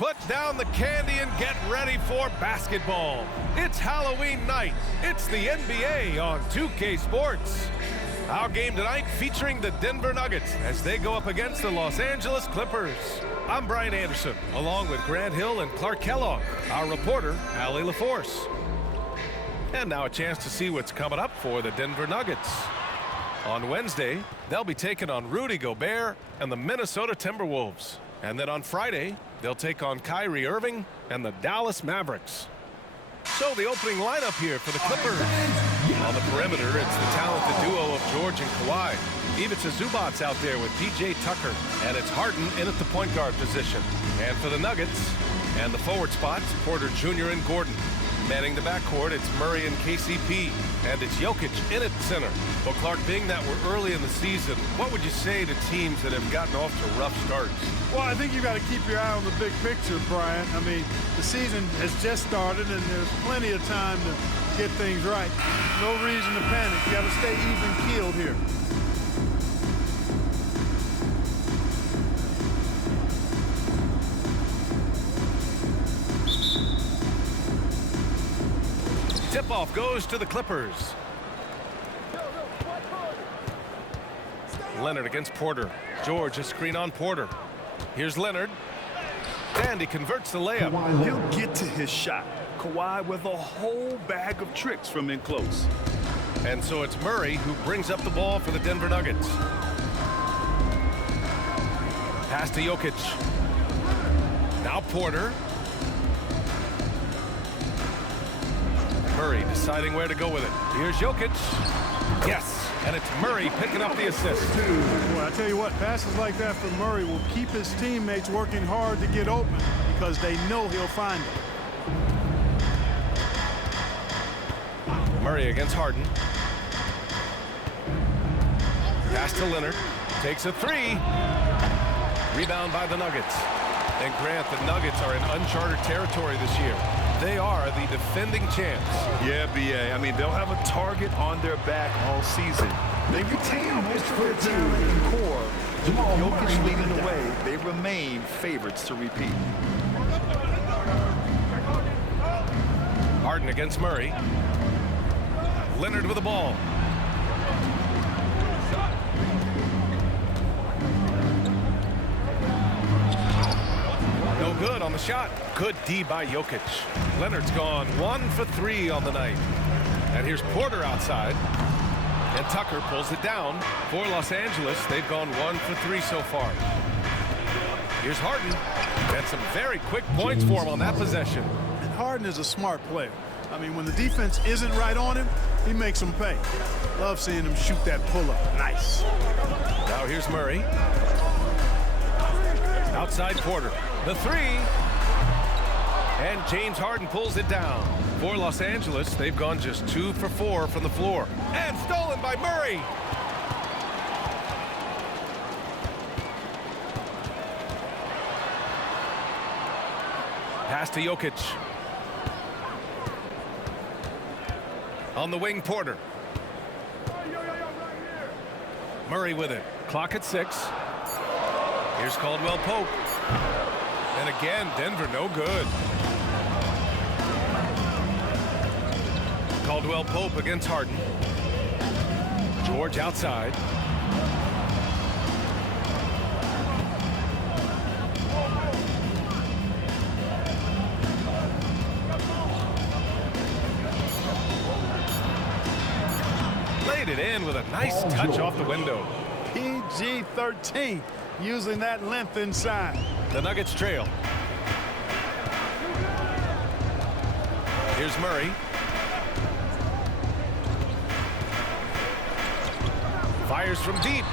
Put down the candy and get ready for basketball. It's Halloween night. It's the NBA on 2K Sports. Our game tonight featuring the Denver Nuggets as they go up against the Los Angeles Clippers. I'm Brian Anderson, along with Grant Hill and Clark Kellogg, our reporter, Allie LaForce. And now a chance to see what's coming up for the Denver Nuggets. On Wednesday, they'll be taking on Rudy Gobert and the Minnesota Timberwolves. And then on Friday, they'll take on Kyrie Irving and the Dallas Mavericks. So the opening lineup here for the Clippers. On the perimeter, it's the talented duo of George and Kawhi. Ivica Zubac's out there with P.J. Tucker. And it's Harden in at the point guard position. And for the Nuggets, and the forward spots, Porter Jr. and Gordon. Manning the backcourt, it's Murray and KCP. And it's Jokic in at center. Well, Clark, being that we're early in the season, what would you say to teams that have gotten off to rough starts? Well, I think you got to keep your eye on the big picture, Brian. I mean, the season has just started, and there's plenty of time to get things right. No reason to panic. You got to stay even-keeled here. Tip-off goes to the Clippers. Leonard against Porter. George, a screen on Porter. Here's Leonard. And he converts the layup. He'll get to his shot. Kawhi with a whole bag of tricks from in close. And so it's Murray who brings up the ball for the Denver Nuggets. Pass to Jokic. Now Porter. Murray deciding where to go with it. Here's Jokic. Yes. And it's Murray picking up the assist. Well, I tell you what, passes like that from Murray will keep his teammates working hard to get open because they know he'll find them. Murray against Harden. Pass to Leonard. Takes a three. Rebound by the Nuggets. And Grant, the Nuggets are in uncharted territory this year. They are the defending champs. Yeah, B.A. I mean, they'll have a target on their back all season. They retain most of their talent and core. With Jokic leading the way, they remain favorites to repeat. Harden against Murray. Leonard with the ball. No good on the shot. Good D by Jokic. Leonard's gone 1 for 3 on the night. And here's Porter outside. And Tucker pulls it down. For Los Angeles, they've gone 1 for 3 so far. Here's Harden. And some very quick points for him on that possession. And Harden is a smart player. I mean, when the defense isn't right on him, he makes them pay. Love seeing him shoot that pull-up. Nice. Now here's Murray. Outside Porter. The three. And James Harden pulls it down. For Los Angeles, they've gone just 2 for 4 from the floor. And stolen by Murray. Pass to Jokic. On the wing, Porter. Murray with it. Clock at 6. Here's Caldwell Pope. And again, Denver no good. Caldwell Pope against Harden. George outside. Laid it in with a nice touch off the window. PG-13, using that length inside. The Nuggets trail. Here's Murray. Fires from deep.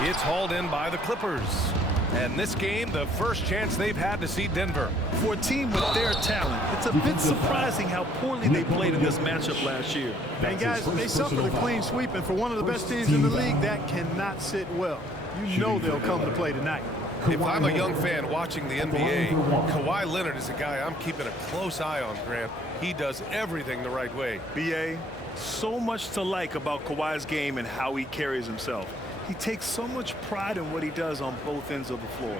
It's hauled in by the Clippers. And this game, the first chance they've had to see Denver. For a team with their talent, it's a bit surprising how poorly they played in this matchup last year. And guys, they suffered a clean sweep, and for one of the best teams in the league, that cannot sit well. You know they'll come to play tonight. If I'm a young fan watching the NBA, Kawhi Leonard is a guy I'm keeping a close eye on, Grant. He does everything the right way. B.A., so much to like about Kawhi's game and how he carries himself. He takes so much pride in what he does on both ends of the floor.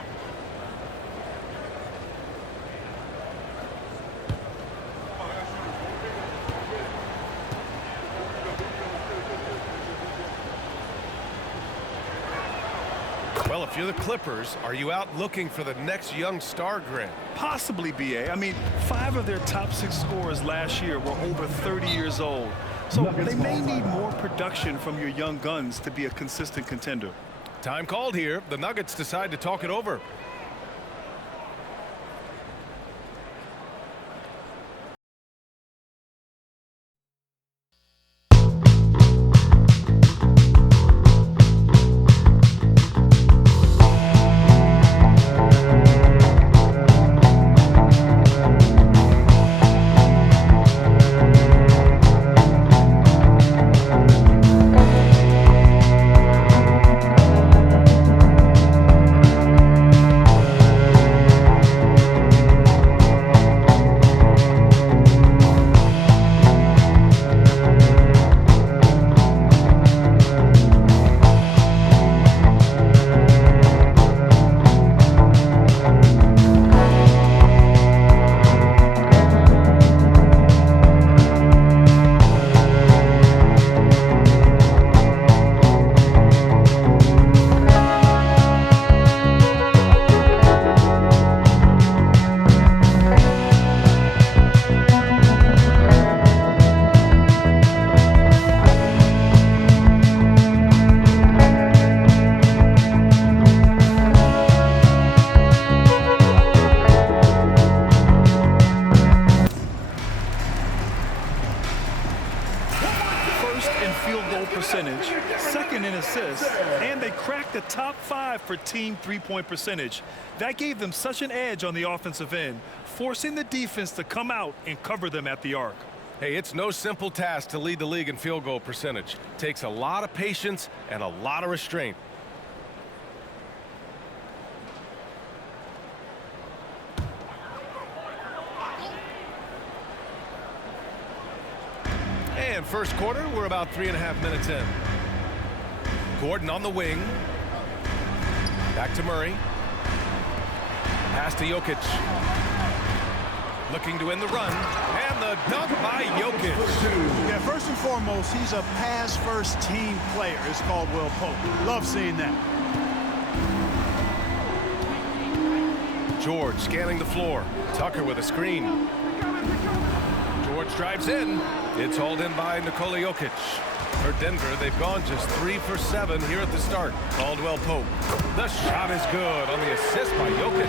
Well, if you're the Clippers, are you out looking for the next young star, Grant? Possibly, B.A. I mean, 5 of their top 6 scorers last year were over 30 years old. So they may need more production from your young guns to be a consistent contender. Time called here. The Nuggets decide to talk it over. Second in assists, and they cracked the top 5 for team three-point percentage. That gave them such an edge on the offensive end, forcing the defense to come out and cover them at the arc. Hey, it's no simple task to lead the league in field goal percentage. Takes a lot of patience and a lot of restraint. And first quarter, we're about 3.5 minutes in. Gordon on the wing. Back to Murray. Pass to Jokic. Looking to end the run. And the dunk by Jokic. Yeah, first and foremost, he's a pass-first team player. It's Caldwell Pope. Love seeing that. George scanning the floor. Tucker with a screen. George drives in. It's hauled in by Nikola Jokic. For Denver, they've gone just 3 for 7 here at the start. Caldwell Pope. The shot is good on the assist by Jokic.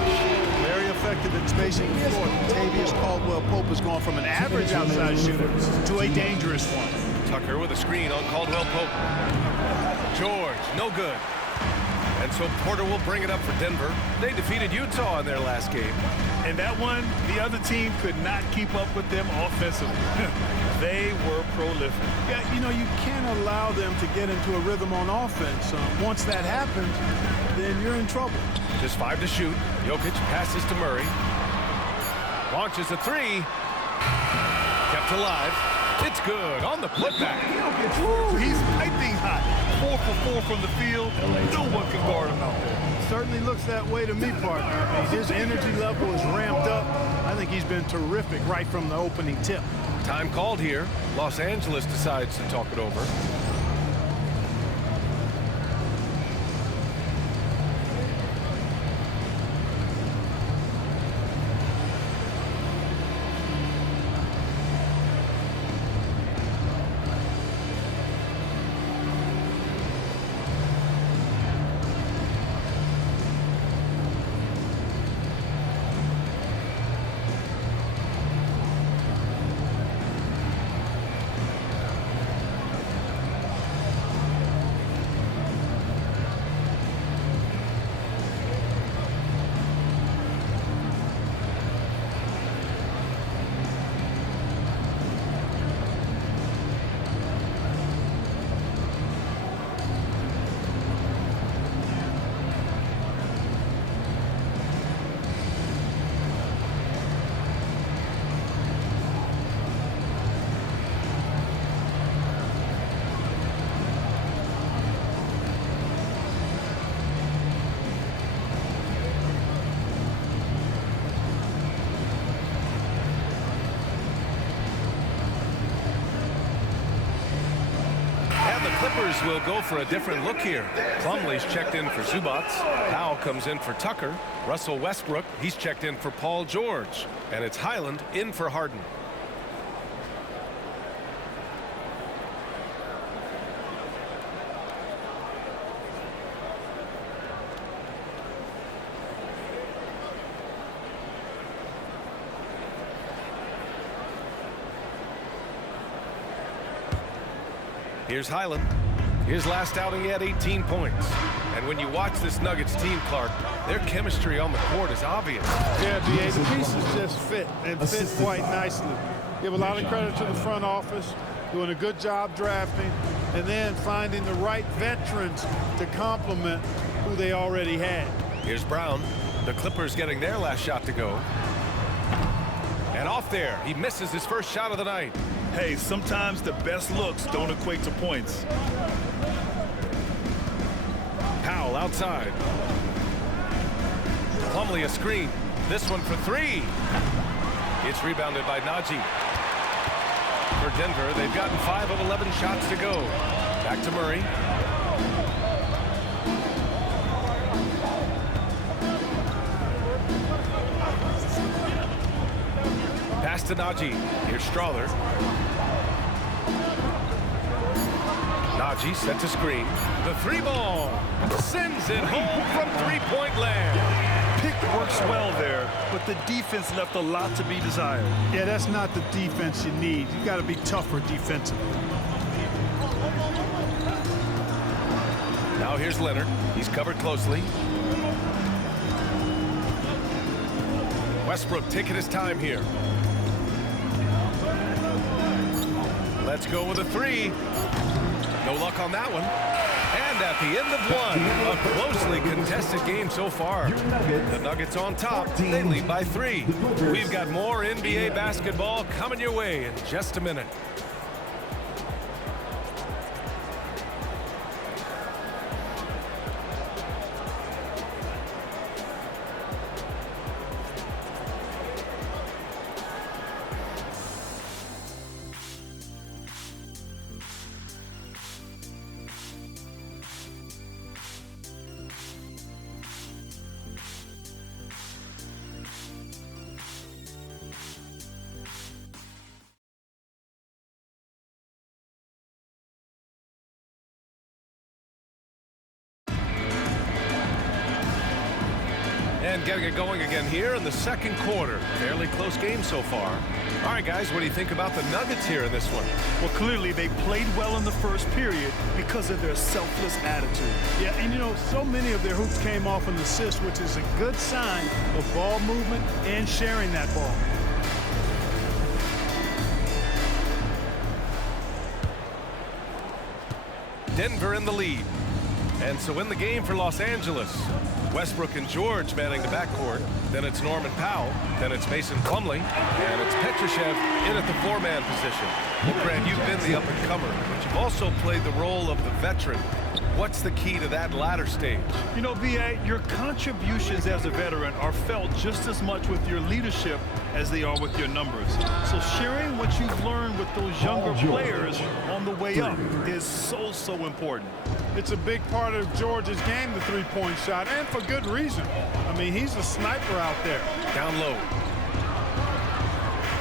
Very effective at spacing the floor. Tavius Caldwell Pope has gone from an average outside shooter to a dangerous one. Tucker with a screen on Caldwell Pope. George, no good. And so Porter will bring it up for Denver. They defeated Utah in their last game. And that one, the other team could not keep up with them offensively. They were prolific. Yeah, you know, you can't allow them to get into a rhythm on offense. Once that happens, then you're in trouble. Just 5 to shoot. Jokic passes to Murray. Launches a 3. Kept alive. It's good on the putback. Woo, he's piping hot. 4 for 4 from the field. No one can guard him out there. Certainly looks that way to me, partner. I mean, his energy level is ramped up. I think he's been terrific right from the opening tip. Time called here. Los Angeles decides to talk it over. Clippers will go for a different look here. Plumlee's checked in for Zubats. Powell comes in for Tucker. Russell Westbrook, he's checked in for Paul George. And it's Highland in for Harden. Here's Highland. His last outing, he had 18 points. And when you watch this Nuggets team, Clark, their chemistry on the court is obvious. Yeah, BA, the pieces just fit and fit quite nicely. Give a lot of credit to the front office, doing a good job drafting, and then finding the right veterans to complement who they already had. Here's Brown. The Clippers getting their last shot to go. And off there, he misses his first shot of the night. Hey, sometimes the best looks don't equate to points. Powell outside. Plumlee a screen. This one for three. It's rebounded by Najee. For Denver, they've gotten 5 of 11 shots to go. Back to Murray. Pass to Najee. Here's Strawther. Najee sets a screen. The three ball sends it home from three-point land. Pick works well there, but the defense left a lot to be desired. Yeah, that's not the defense you need. You got to be tougher defensively. Now here's Leonard. He's covered closely. Westbrook taking his time here. Let's go with a three. No luck on that one. And at the end of one, a closely contested game so far. The Nuggets on top. They lead by 3. We've got more NBA basketball coming your way in just a minute. And getting it going again here in the second quarter. Fairly close game so far. All right, guys, what do you think about the Nuggets here in this one? Well, clearly they played well in the first period because of their selfless attitude. Yeah, and you know, so many of their hoops came off an assist, which is a good sign of ball movement and sharing that ball. Denver in the lead. And so in the game for Los Angeles, Westbrook and George manning the backcourt. Then it's Norman Powell. Then it's Mason Plumlee. And it's Petrushev in at the 4-man position. Well, Grant, you've been the up-and-comer, but you've also played the role of the veteran. What's the key to that latter stage? You know, B.A., your contributions as a veteran are felt just as much with your leadership as they are with your numbers. So sharing what you've learned with those younger players on the way up is so important. It's a big part of George's game, the three-point shot, and for good reason. I mean, he's a sniper out there. Down low.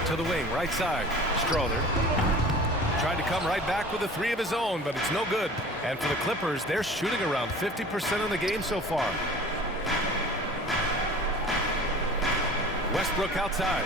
To the wing, right side. Strawther. Tried to come right back with a 3 of his own, but it's no good. And for the Clippers, they're shooting around 50% of the game so far. Westbrook outside.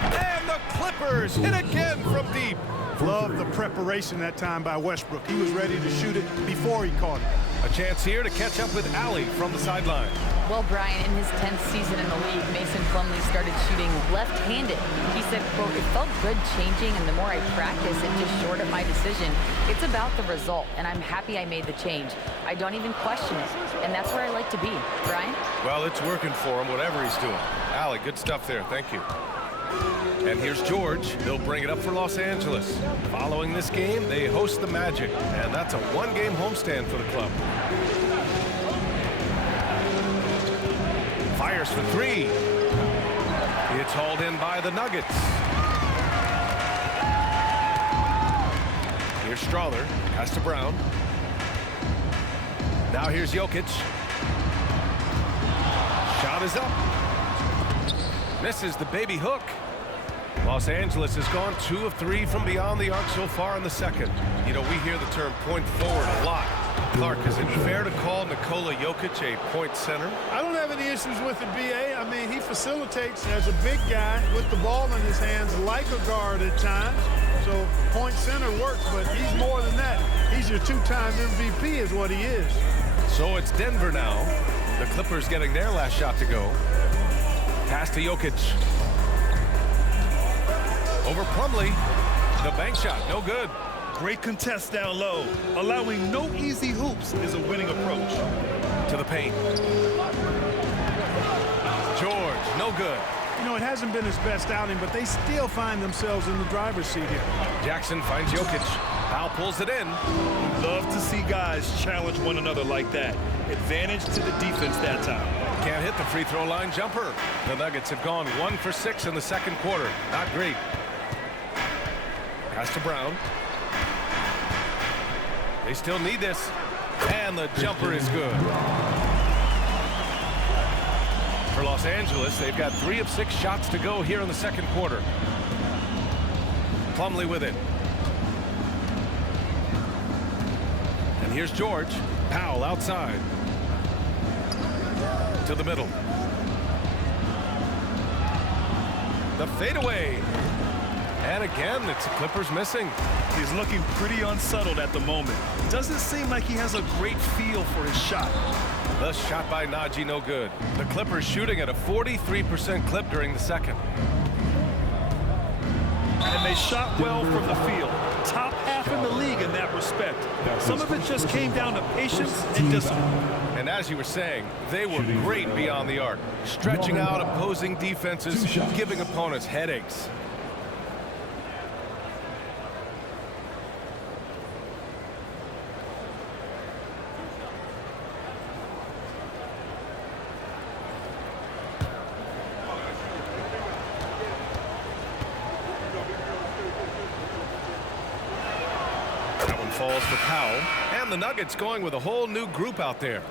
And the Clippers hit again from deep. Love the preparation that time by Westbrook. He was ready to shoot it before he caught it. A chance here to catch up with Allie from the sideline. Well, Brian, in his 10th season in the league, Mason Plumlee started shooting left-handed. He said, quote, "It felt good changing, and the more I practice, it just shored up my decision. It's about the result, and I'm happy I made the change. I don't even question it, and that's where I like to be." Brian? Well, it's working for him, whatever he's doing. Allie, good stuff there. Thank you. And here's George. He'll bring it up for Los Angeles. Following this game, they host the Magic, and that's a 1-game homestand for the club. Fires for 3. It's hauled in by the Nuggets. Here's Strawther. Pass to Brown. Now here's Jokic. Shot is up. Misses the baby hook. Los Angeles has gone 2 of 3 from beyond the arc so far in the second. You know, we hear the term point forward a lot. Clark, is it fair to call Nikola Jokic a point center? I don't have any issues with the BA. I mean, he facilitates as a big guy with the ball in his hands like a guard at times. So point center works, but he's more than that. He's your 2-time MVP is what he is. So it's Denver now. The Clippers getting their last shot to go. Pass to Jokic. Over Plumlee. The bank shot, no good. Great contest down low. Allowing no easy hoops is a winning approach. To the paint. George, no good. You know, it hasn't been his best outing, but they still find themselves in the driver's seat here. Jackson finds Jokic. Powell pulls it in. Love to see guys challenge one another like that. Advantage to the defense that time. Can't hit the free throw line jumper. The Nuggets have gone 1 for 6 in the second quarter. Not great. Pass to Brown. They still need this. And the jumper is good. For Los Angeles, they've got 3 of 6 shots to go here in the second quarter. Plumlee with it. And here's George. Powell outside. To the middle. The fadeaway. And again, it's the Clippers missing. He's looking pretty unsettled at the moment. Doesn't seem like he has a great feel for his shot. The shot by Najee, no good. The Clippers shooting at a 43% clip during the second. And they shot well from the field. Top half in the league in that respect. Some of it just came down to patience and discipline. And as you were saying, they were great beyond the arc, stretching out opposing defenses, giving opponents headaches. Falls for Powell, and the Nuggets going with a whole new group out there.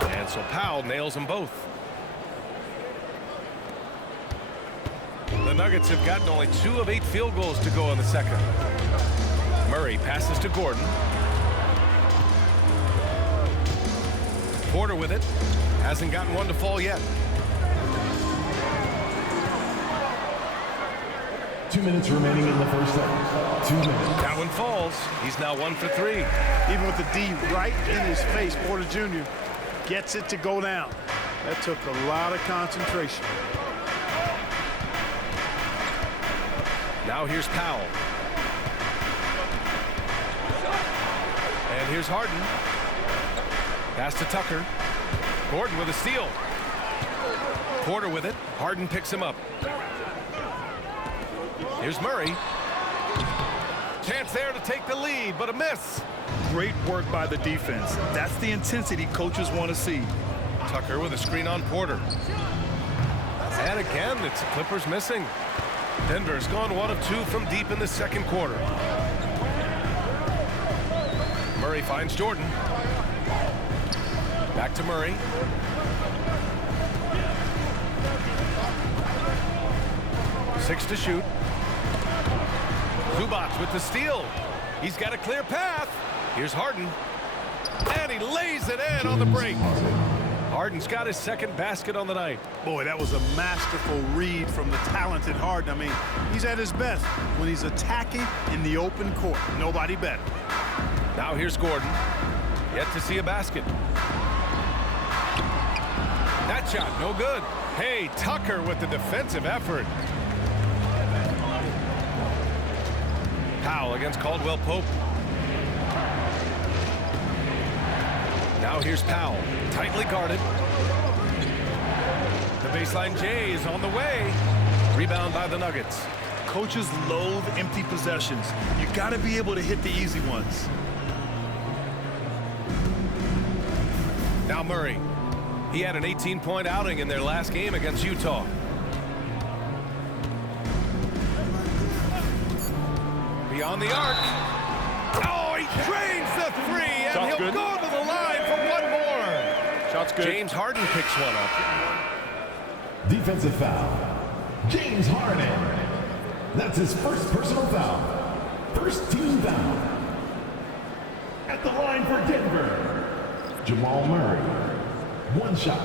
And so Powell nails them both. The Nuggets have gotten only 2 of 8 field goals to go in the second. Murray passes to Gordon. Porter with it. Hasn't gotten one to fall yet. 2 minutes remaining in the first half. 2 minutes. That one falls. He's now 1 for 3. Even with the D right in his face, Porter Jr. gets it to go down. That took a lot of concentration. Now here's Powell. And here's Harden. Pass to Tucker. Gordon with a steal. Porter with it. Harden picks him up. Here's Murray. Chance there to take the lead, but a miss. Great work by the defense. That's the intensity coaches want to see. Tucker with a screen on Porter. And again, it's the Clippers missing. Denver's gone 1 of 2 from deep in the second quarter. Murray finds Jordan. Back to Murray. Six to shoot. Zubac with the steal. He's got a clear path. Here's Harden. And he lays it in on the break. Harden's got his second basket on the night. Boy, that was a masterful read from the talented Harden. I mean, he's at his best when he's attacking in the open court. Nobody better. Now here's Gordon. Yet to see a basket. That shot, no good. Hey, Tucker with the defensive effort. Powell against Caldwell Pope. Now here's Powell, tightly guarded. The baseline J is on the way. Rebound by the Nuggets. Coaches loathe empty possessions. You got to be able to hit the easy ones. Now Murray. He had an 18-point outing in their last game against Utah. Beyond the arc. Oh, he drains the three, and Shot's he'll good. go to the line for one more. Shot's good. James Harden picks one up. Defensive foul. James Harden. That's his first personal foul. First team foul. At the line for Denver, Jamal Murray. One shot.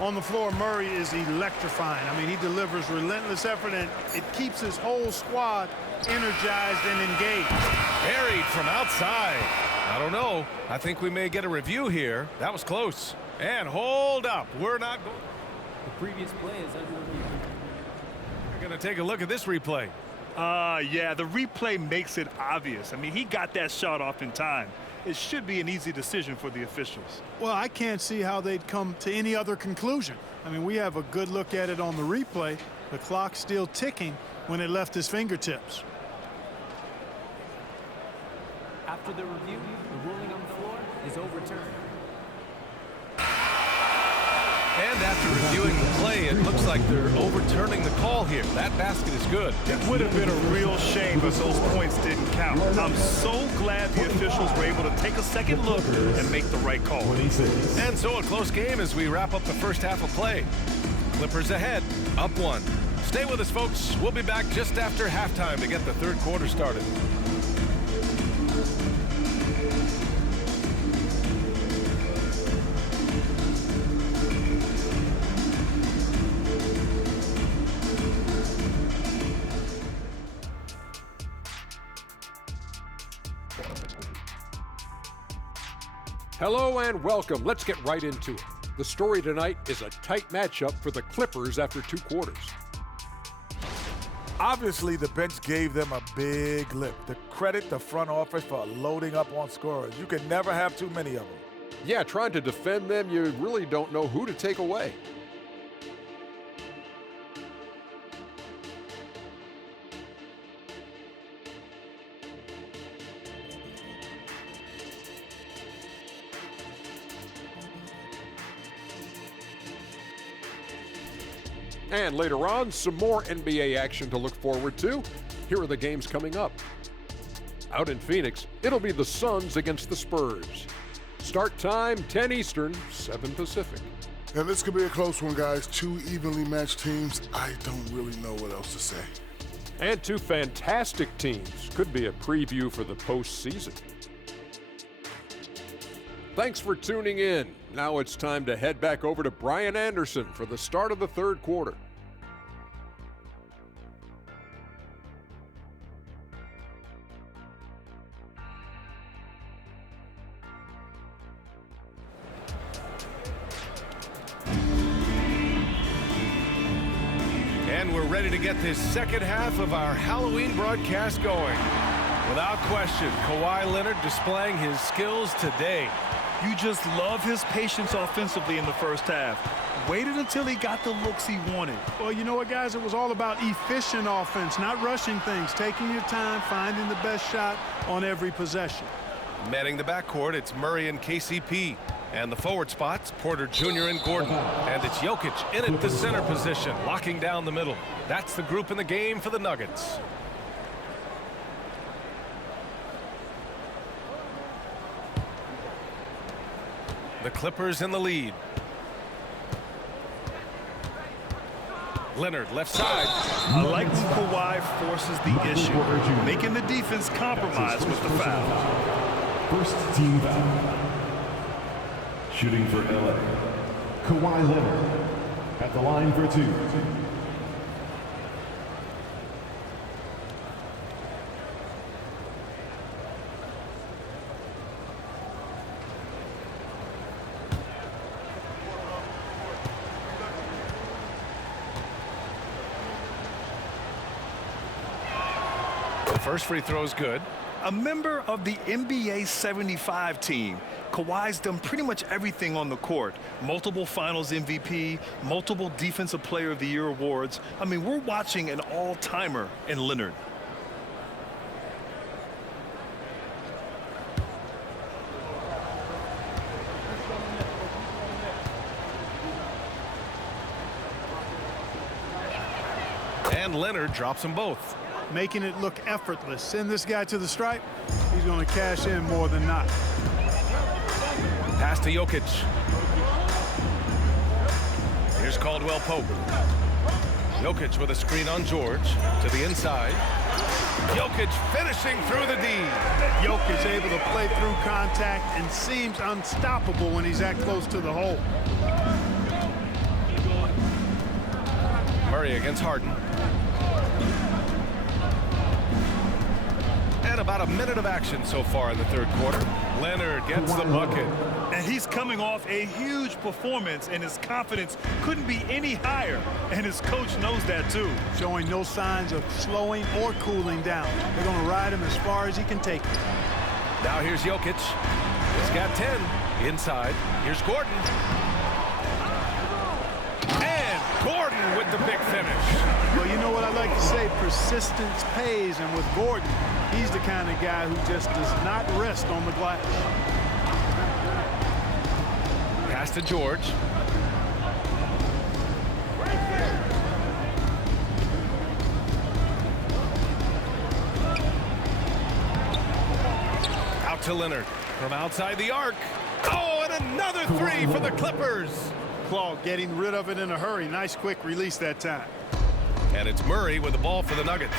On the floor, Murray is electrifying. I mean, he delivers relentless effort, and it keeps his whole squad energized and engaged. Buried from outside. I don't know. I think we may get a review here. That was close. And hold up. We're not going. The previous play is under review. We're going to take a look at this replay. Yeah, the replay makes it obvious. I mean, he got that shot off in time. It should be an easy decision for the officials. Well, I can't see how they'd come to any other conclusion. I mean, we have a good look at it on the replay. The clock's still ticking when it left his fingertips. After the review, the ruling on the floor is overturned. And after reviewing the play, it looks like they're overturning the call here. That basket is good. It would have been a real shame if those points didn't count. I'm so glad the officials were able to take a second look and make the right call. 26. And so a close game as we wrap up the first half of play. Clippers ahead, up one. Stay with us, folks. We'll be back just after halftime to get the third quarter started. Hello and welcome. Let's get right into it. The story tonight is a tight matchup for the Clippers after two quarters. Obviously, the bench gave them a big lift. To credit the front office for loading up on scorers. You can never have too many of them. Yeah, trying to defend them, you really don't know who to take away. And later on, some more NBA action to look forward to. Here are the games coming up. Out in Phoenix, it'll be the Suns against the Spurs. Start time, 10 Eastern, 7 Pacific. Now, this could be a close one, guys. Two evenly matched teams. I don't really know what else to say. And two fantastic teams. Could be a preview for the postseason. Thanks for tuning in. Now it's time to head back over to Brian Anderson for the start of the third quarter. And we're ready to get this second half of our Halloween broadcast going. Without question, Kawhi Leonard displaying his skills today. You just love his patience offensively in the first half. Waited until he got the looks he wanted. Well, you know what, guys? It was all about efficient offense, not rushing things, taking your time, finding the best shot on every possession. Manning the backcourt, it's Murray and KCP. And the forward spots, Porter Jr. and Gordon. And it's Jokic in at the center position, locking down the middle. That's the group in the game for the Nuggets. The Clippers in the lead. Leonard, left side. I like when Kawhi forces the issue, making the defense compromise with the foul. First team foul. Shooting for LA, Kawhi Leonard at the line for two. first free throw is good. A member of the NBA 75 team, Kawhi's done pretty much everything on the court. Multiple Finals MVP, multiple Defensive Player of the Year awards. I mean, we're watching an all-timer in Leonard. And Leonard drops them both. Making it look effortless. Send this guy to the stripe. He's going to cash in more than not. Pass to Jokic. Here's Caldwell Pope. Jokic with a screen on George to the inside. Jokic finishing through the D. Jokic able to play through contact and seems unstoppable when he's that close to the hole. Murray against Harden. And about a minute of action so far in the third quarter. Leonard gets the bucket. And he's coming off a huge performance, and his confidence couldn't be any higher. And his coach knows that, too. Showing no signs of slowing or cooling down. They're going to ride him as far as he can take it. Now here's Jokic. He's got 10. Inside. Here's Gordon. And Gordon with the big finish. Well, you know what I like to say? Persistence pays. And with Gordon, he's the kind of guy who just does not rest on the glass. Pass to George. Out to Leonard from outside the arc. Oh, and another three for the Clippers. Claw getting rid of it in a hurry. Nice quick release that time. And it's Murray with the ball for the Nuggets.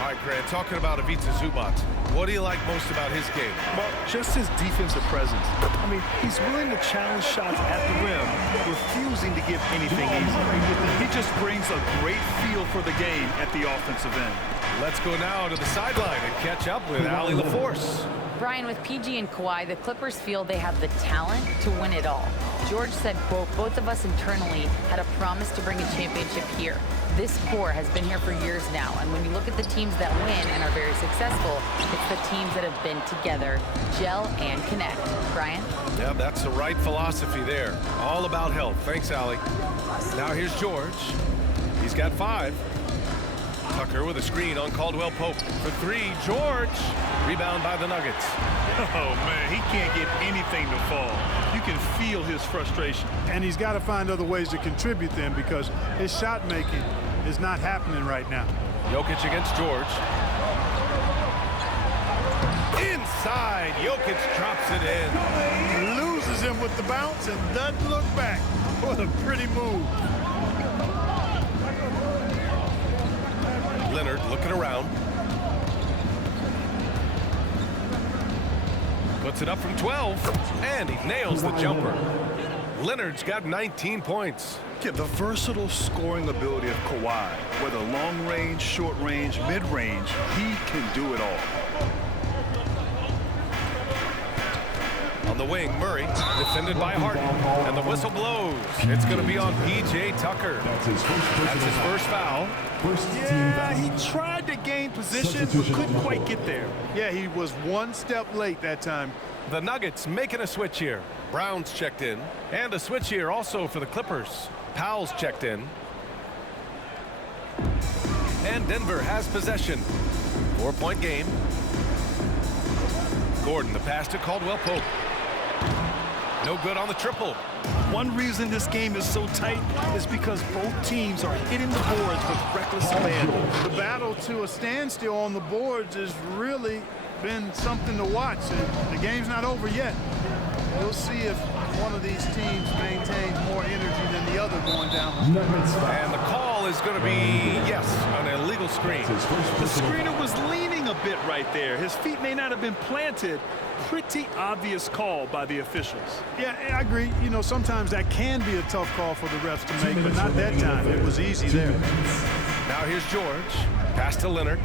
All right, Grant, talking about Ivica Zubac, what do you like most about his game? Well, just his defensive presence. I mean, he's willing to challenge shots at the rim, refusing to give anything easy. He just brings a great feel for the game at the offensive end. Let's go now to the sideline and catch up with Allie LaForce. Brian, with PG and Kawhi, the Clippers feel they have the talent to win it all. George said, quote, both of us internally had a promise to bring a championship here. This core has been here for years now, and when you look at the teams that win and are very successful, it's the teams that have been together, gel and connect. Brian? Yeah, that's the right philosophy there. All about health. Thanks, Allie. Now here's George. He's got 5. Tucker with a screen on Caldwell Pope for 3. George. Rebound by the Nuggets. Oh, man, he can't get anything to fall. You can feel his frustration. And he's got to find other ways to contribute then, because his shot making is not happening right now. Jokic against George. Inside, Jokic drops it in. Loses him with the bounce and doesn't look back. What a pretty move. Leonard looking around. Puts it up from 12, and he nails the jumper. Leonard's got 19 points. Yeah, the versatile scoring ability of Kawhi, whether long range, short range, mid range, he can do it all. On the wing, Murray, defended by Harden, and the whistle blows. It's going to be on P.J. Tucker. That's his first foul. Yeah, he tried to gain position, but couldn't quite get there. Yeah, he was one step late that time. The Nuggets making a switch here. Brown's checked in, and a switch here also for the Clippers. Powell's checked in. And Denver has possession. 4-point game. Gordon, the pass to Caldwell Pope. No good on the triple. One reason this game is so tight is because both teams are hitting the boards with reckless abandon. The battle to a standstill on the boards has really been something to watch. And the game's not over yet. We'll see if one of these teams maintains more energy than the other going down the stretch. And the call is going to be, yes, an illegal screen. The screener was leaning a bit right there. His feet may not have been planted. Pretty obvious call by the officials. Yeah, I agree. You know, sometimes that can be a tough call for the refs to make, but not that time. It was easy there. Now here's George. Pass to Leonard.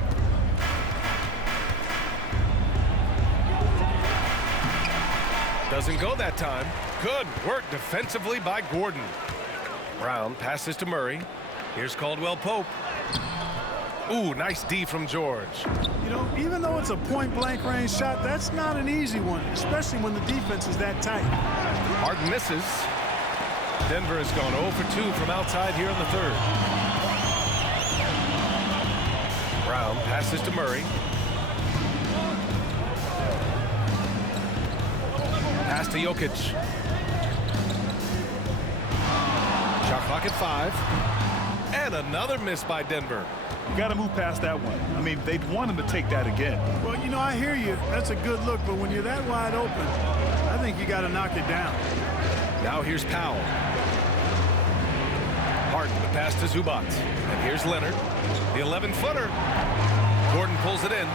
Doesn't go that time. Good work defensively by Gordon. Brown passes to Murray. Here's Caldwell Pope. Ooh, nice D from George. You know, even though it's a point-blank range shot, that's not an easy one, especially when the defense is that tight. Harden misses. Denver has gone 0 for 2 from outside here in the third. Brown passes to Murray. Pass to Jokic. Shot clock at 5. And another miss by Denver. You got to move past that one. I mean, they'd want him to take that again. Well, you know, I hear you. That's a good look, but when you're that wide open, I think you got to knock it down. Now here's Powell. Harden, the pass to Zubac. And here's Leonard. The 11-footer. Gordon pulls it in.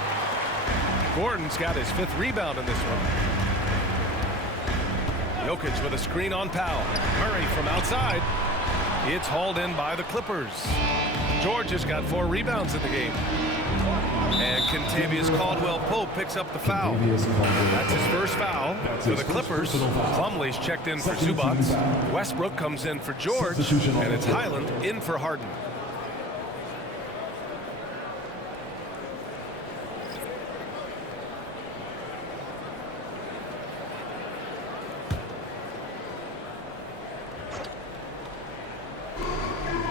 Gordon's got his 5th rebound in this one. Jokic with a screen on Powell. Murray from outside. It's hauled in by the Clippers. George has got 4 rebounds in the game. And Kentavious Caldwell-Pope picks up the foul. That's his first foul for the Clippers. Plumlee's checked in for Zubac. Westbrook comes in for George. And it's Highland in for Harden.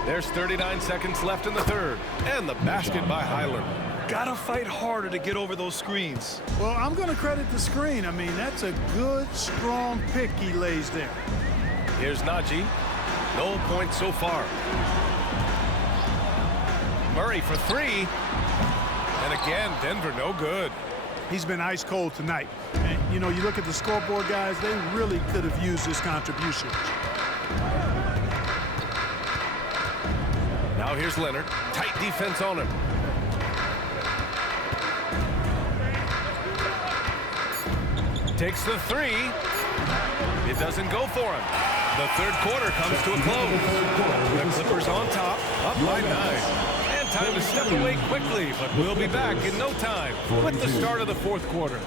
There's 39 seconds left in the third. And the basket by Highland. Gotta fight harder to get over those screens. Well, I'm going to credit the screen. I mean, that's a good, strong pick he lays there. Here's Najee. No points so far. Murray for 3. And again, Denver no good. He's been ice cold tonight. And, you know, you look at the scoreboard, guys, they really could have used this contribution. Now here's Leonard. Tight defense on him. Takes the 3. It doesn't go for him. The third quarter comes to a close. The Clippers on top, up by 9. And time to step away quickly, but we'll be back in no time with the start of the fourth quarter.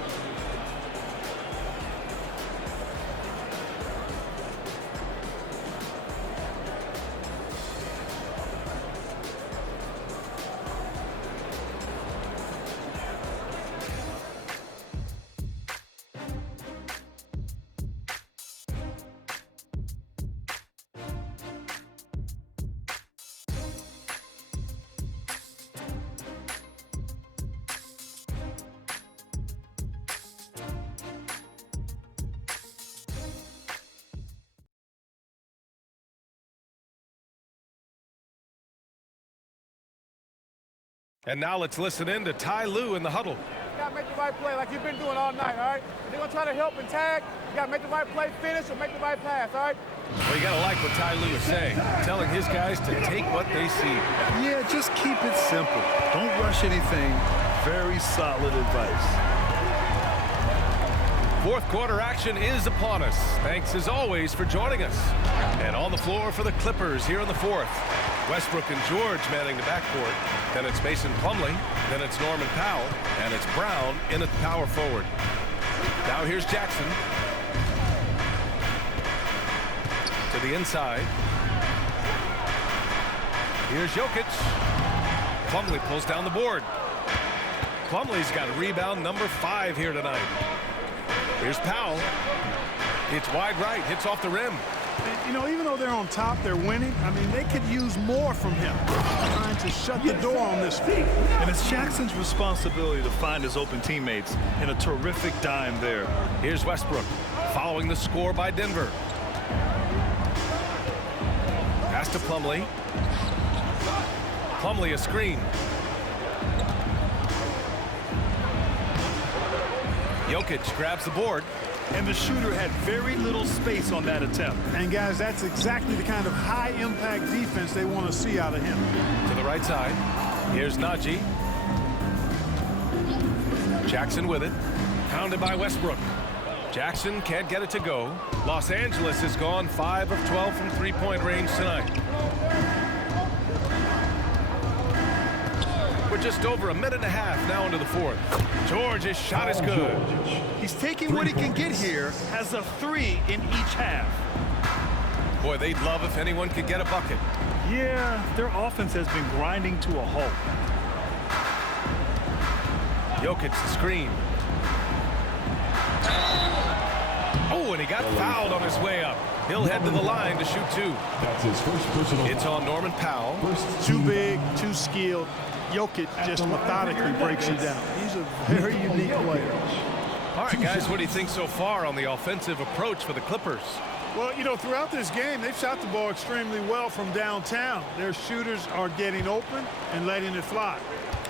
And now let's listen in to Ty Lue in the huddle. You got to make the right play like you've been doing all night, all right? If they're going to try to help and tag, you got to make the right play, finish, or make the right pass, all right? Well, you got to like what Ty Lue is saying, telling his guys to take what they see. Yeah, just keep it simple. Don't rush anything. Very solid advice. Fourth quarter action is upon us. Thanks as always for joining us. And on the floor for the Clippers here in the fourth. Westbrook and George manning the backcourt. Then it's Mason Plumlee. Then it's Norman Powell. And it's Brown in at power forward. Now here's Jackson. To the inside. Here's Jokic. Plumlee pulls down the board. Plumlee's got rebound number 5 here tonight. Here's Powell. It's wide right. Hits off the rim. You know, even though they're on top, they're winning. I mean, they could use more from him. Trying to shut the door on this feed. And it's Jackson's responsibility to find his open teammates, and a terrific dime there. Here's Westbrook following the score by Denver. Pass to Plumlee. Plumlee a screen. Jokic grabs the board. And the shooter had very little space on that attempt. And guys, that's exactly the kind of high-impact defense they want to see out of him. To the right side. Here's Najee. Jackson with it. Pounded by Westbrook. Jackson can't get it to go. Los Angeles has gone 5 of 12 from three-point range tonight. We're just over a minute and a half now into the fourth. George's shot is good. He's taking what he can get here, has a 3 in each half. Boy, they'd love if anyone could get a bucket. Yeah, their offense has been grinding to a halt. Jokic the screen. Oh, and he got fouled on his way up. He'll head to the line to shoot 2. That's his first personal It's on Norman Powell. Too big, too skilled. Jokic just methodically breaks you down. He's a very unique player. All right, guys, what do you think so far on the offensive approach for the Clippers? Well, you know, throughout this game, they've shot the ball extremely well from downtown. Their shooters are getting open and letting it fly.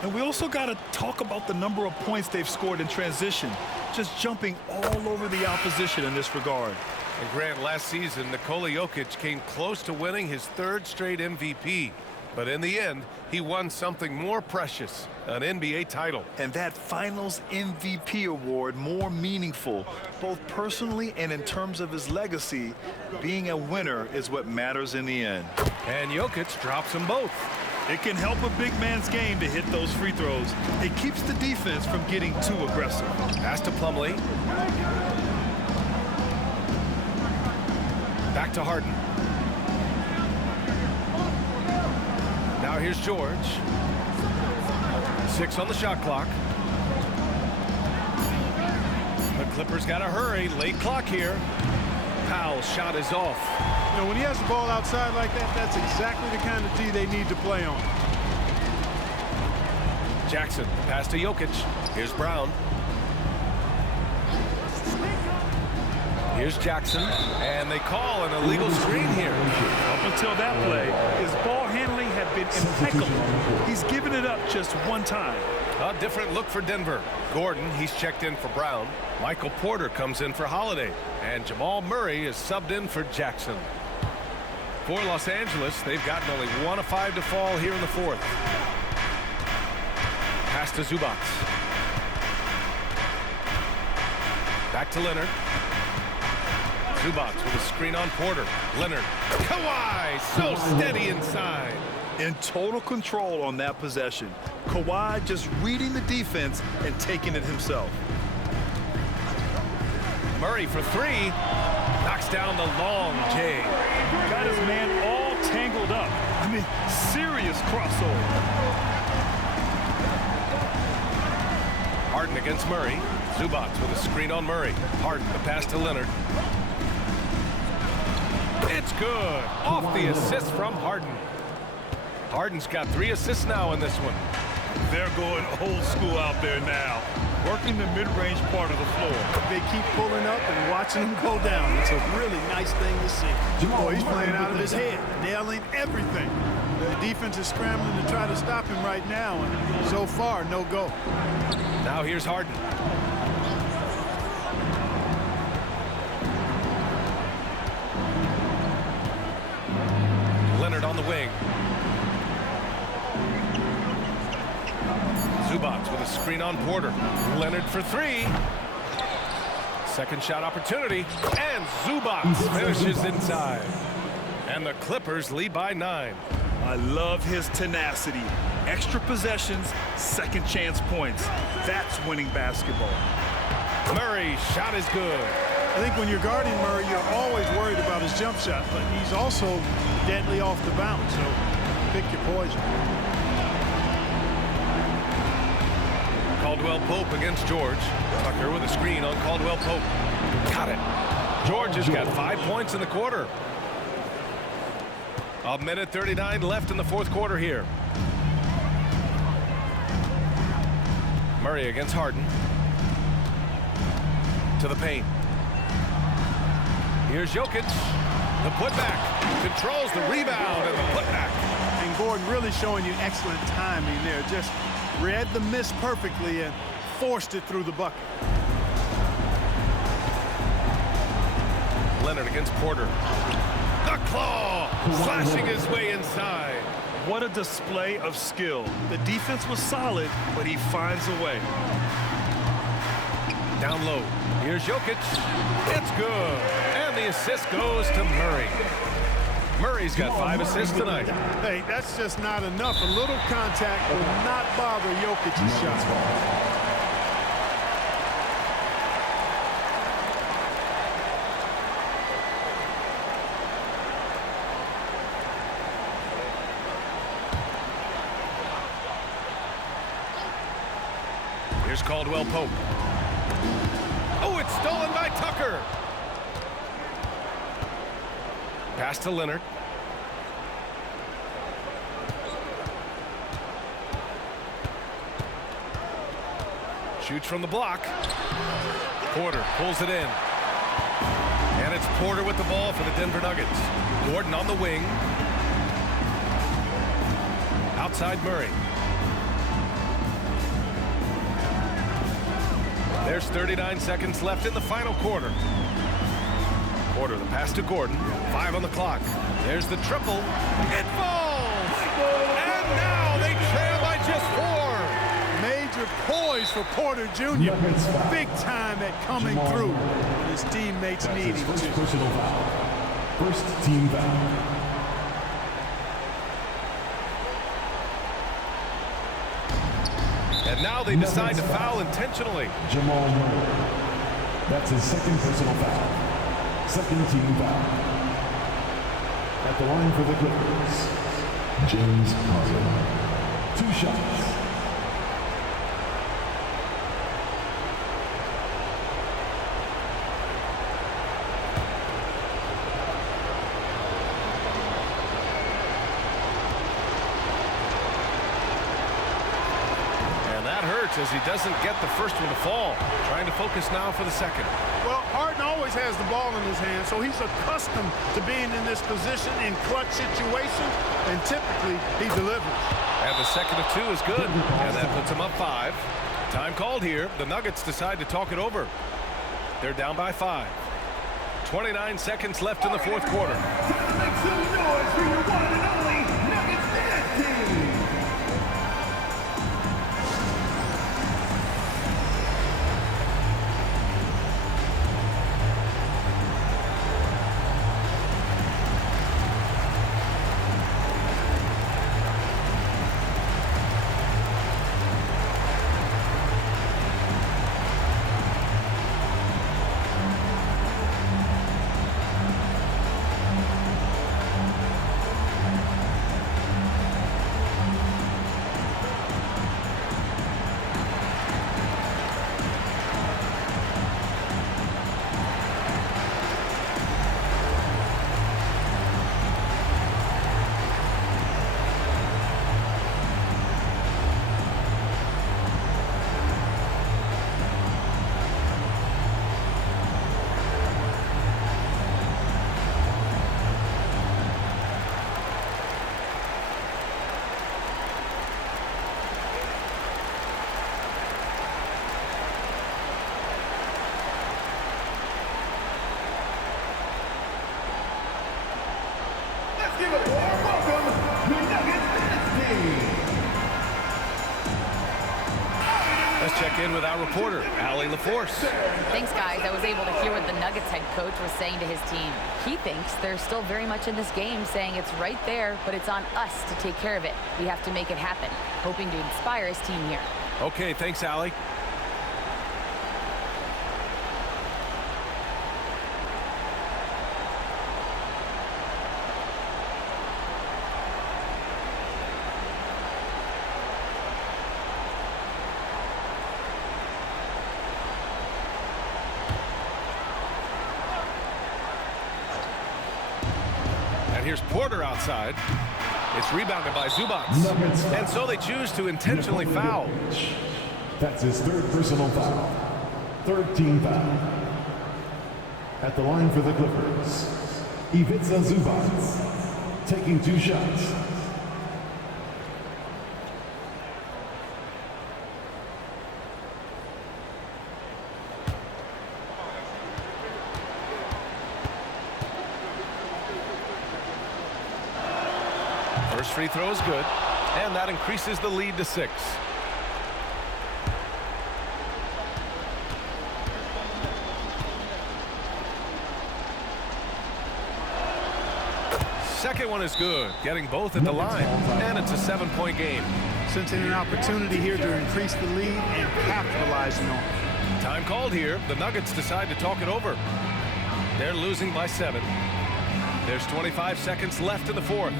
And we also got to talk about the number of points they've scored in transition, just jumping all over the opposition in this regard. And Grant, last season, Nikola Jokic came close to winning his 3rd straight MVP. But in the end, he won something more precious, an NBA title. And that Finals MVP award more meaningful, both personally and in terms of his legacy. Being a winner is what matters in the end. And Jokic drops them both. It can help a big man's game to hit those free throws. It keeps the defense from getting too aggressive. Pass to Plumlee. Back to Harden. Now here's George. 6 on the shot clock. The Clippers got to hurry. Late clock here. Powell's shot is off. You know, when he has the ball outside like that, that's exactly the kind of D they need to play on. Jackson, pass to Jokic. Here's Brown. Here's Jackson, and they call an illegal screen here. Up until that play, his ball handling had been impeccable. He's given it up just one time. A different look for Denver. Gordon, he's checked in for Brown. Michael Porter comes in for Holiday. And Jamal Murray is subbed in for Jackson. For Los Angeles, they've gotten only 1 of 5 to fall here in the 4th. Pass to Zubac. Back to Leonard. Zubac with a screen on Porter. Leonard. Kawhi, so steady inside. In total control on that possession. Kawhi just reading the defense and taking it himself. Murray for 3. Knocks down the long J. Got his man all tangled up. I mean, serious crossover. Harden against Murray. Zubac with a screen on Murray. Harden, the pass to Leonard. It's good. Off the assist from Harden. Harden's got 3 assists now in this one. They're going old school out there now, working the mid-range part of the floor. They keep pulling up and watching him go down. It's a really nice thing to see. Boy, he's playing out of his head, nailing everything. The defense is scrambling to try to stop him right now, and so far, no go. Now here's Harden. Leonard on the wing. Zubac with a screen on Porter. Leonard for 3. Second shot opportunity. And Zubac finishes inside. And the Clippers lead by 9. I love his tenacity. Extra possessions, second chance points. That's winning basketball. Murray's shot is good. I think when you're guarding Murray, you're always worried about his jump shot, but he's also deadly off the bounce, so pick your poison. Caldwell Pope against George. Tucker with a screen on Caldwell Pope. Got it. George has got 5 points in the quarter. 1:39 left in the 4th quarter here. Murray against Harden. To the paint. Here's Jokic. The putback. Controls the rebound and the putback. And Gordon really showing you excellent timing there. Just read the miss perfectly and forced it through the bucket. Leonard against Porter. The claw, slashing his way inside. What a display of skill. The defense was solid, but he finds a way. Down low. Here's Jokic. It's good. And the assist goes to Murray. Murray's got 5 assists tonight. Hey, that's just not enough. A little contact will not bother Jokic's shot. Here's Caldwell Pope. Oh, it's stolen by Tucker. Pass to Leonard. Shoots from the block. Porter pulls it in. And it's Porter with the ball for the Denver Nuggets. Gordon on the wing. Outside Murray. There's 39 seconds left in the final quarter. Porter, the pass to Gordon. 5 on the clock. There's the triple. It falls! And now they trail by just 4. Major poise for Porter Jr. Big time at coming through when his teammates need him to. Personal foul. First team foul. And now they decide to foul intentionally. Jamal Murray. That's his second personal foul. Second team foul. At the line for the Clippers, James Harden. 2 shots. As he doesn't get the first one to fall. Trying to focus now for the second. Well, Harden always has the ball in his hand, so he's accustomed to being in this position in clutch situations, and typically he delivers. And the second of 2 is good, and that puts him up 5. Time called here. The Nuggets decide to talk it over. They're down by 5. 29 seconds left in the fourth quarter. Make some noise for your one and only Nuggets Dance Team. Give it a warm welcome to Nuggets Dance Team. Let's check in with our reporter, Allie LaForce. Thanks, guys. I was able to hear what the Nuggets head coach was saying to his team. He thinks they're still very much in this game, saying it's right there, but it's on us to take care of it. We have to make it happen, hoping to inspire his team here. Okay, thanks, Allie. Here's Porter outside. It's rebounded by Zubac. And so they choose to intentionally foul. That's his 3rd personal foul. 3rd team foul. At the line for the Clippers, Ivica Zubac, taking 2 shots. First free throw is good, and that increases the lead to 6. Second one is good, getting both at the line, and it's a 7-point game. Sensing an opportunity here to increase the lead and capitalizing on it. Time called here. The Nuggets decide to talk it over. They're losing by 7. There's 25 seconds left in the fourth.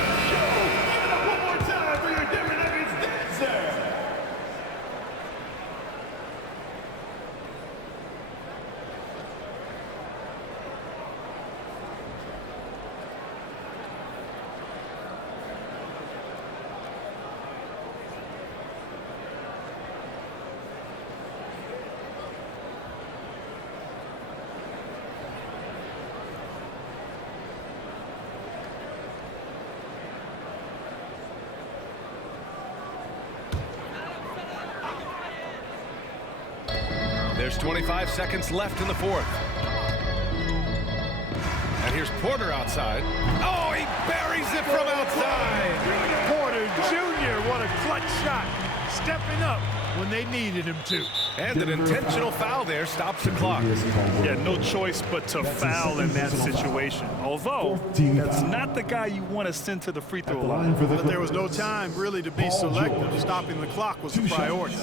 show. Give it up one more time for your Denver Nuggets dancer. There's 25 seconds left in the fourth. And here's Porter outside. Oh, he buries it from outside. Porter Jr., what a clutch shot. Stepping up when they needed him to. And an intentional foul there stops the clock. Yeah, no choice but to foul in that situation. Although, that's not the guy you want to send to the free throw line. But there was no time really to be selective. Stopping the clock was the priority.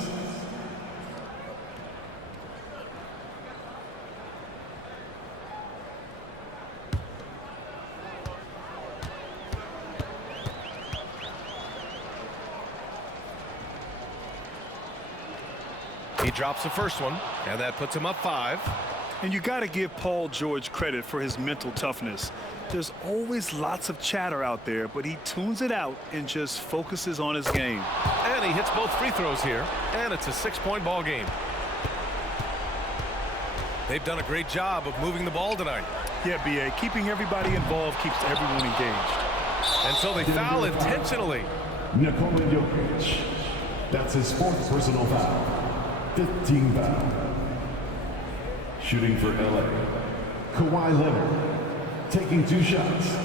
He drops the first one, and that puts him up 5. And you got to give Paul George credit for his mental toughness. There's always lots of chatter out there, but he tunes it out and just focuses on his game. And he hits both free throws here, and it's a 6-point ball game. They've done a great job of moving the ball tonight. Yeah, B.A., keeping everybody involved keeps everyone engaged. And so they foul intentionally. Nikola Jokic. That's his 4th personal foul. 15 foul. Shooting for LA. Kawhi Leonard. Taking 2 shots.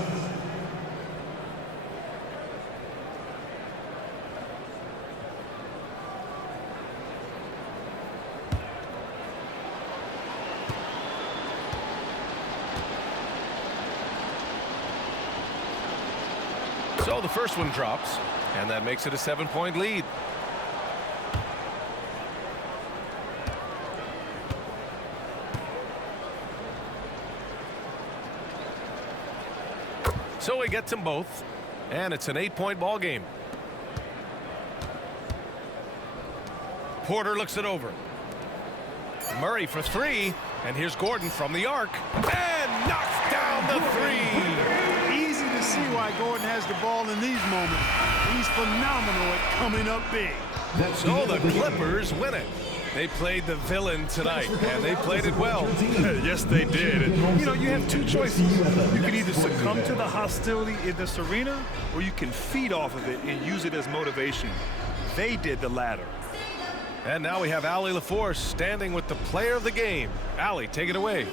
So the first one drops, and that makes it a 7-point lead. So he gets them both, and it's an 8-point ball game. Porter looks it over. Murray for 3, and here's Gordon from the arc, and knocks down the 3. Easy to see why Gordon has the ball in these moments. He's phenomenal at coming up big. So the Clippers win it. They played the villain tonight, and they played it well. Yes, they did. And, you know, you have 2 choices. You can either succumb to the hostility in this arena, or you can feed off of it and use it as motivation. They did the latter. And now we have Allie LaForce standing with the player of the game. Allie, take it away.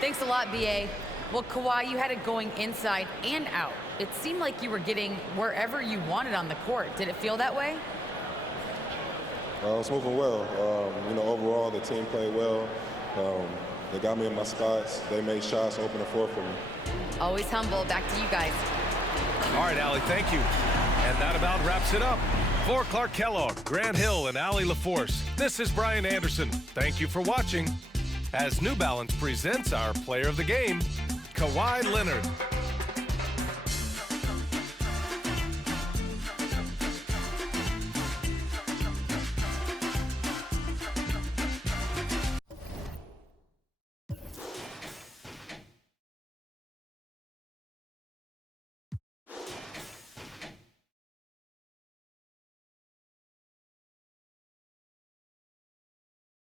Thanks a lot, B.A. Well, Kawhi, you had it going inside and out. It seemed like you were getting wherever you wanted on the court. Did it feel that way? It's moving well. You know, overall, the team played well. They got me in my spots. They made shots, open the floor for me. Always humble. Back to you guys. All right, Allie, thank you. And that about wraps it up. For Clark Kellogg, Grant Hill, and Allie LaForce, this is Brian Anderson. Thank you for watching. As New Balance presents our player of the game, Kawhi Leonard.